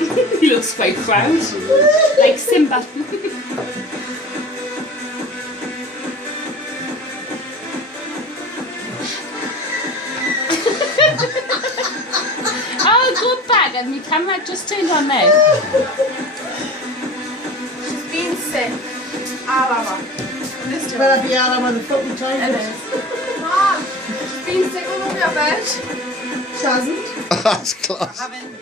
He looks quite proud. Like Simba. Oh, good bag, and my camera just turned on now. She's been sick. Alama. This Better be Alama the fucking time. It is. Mom, she's been sick all over your bed. She hasn't. That's class. Haven't.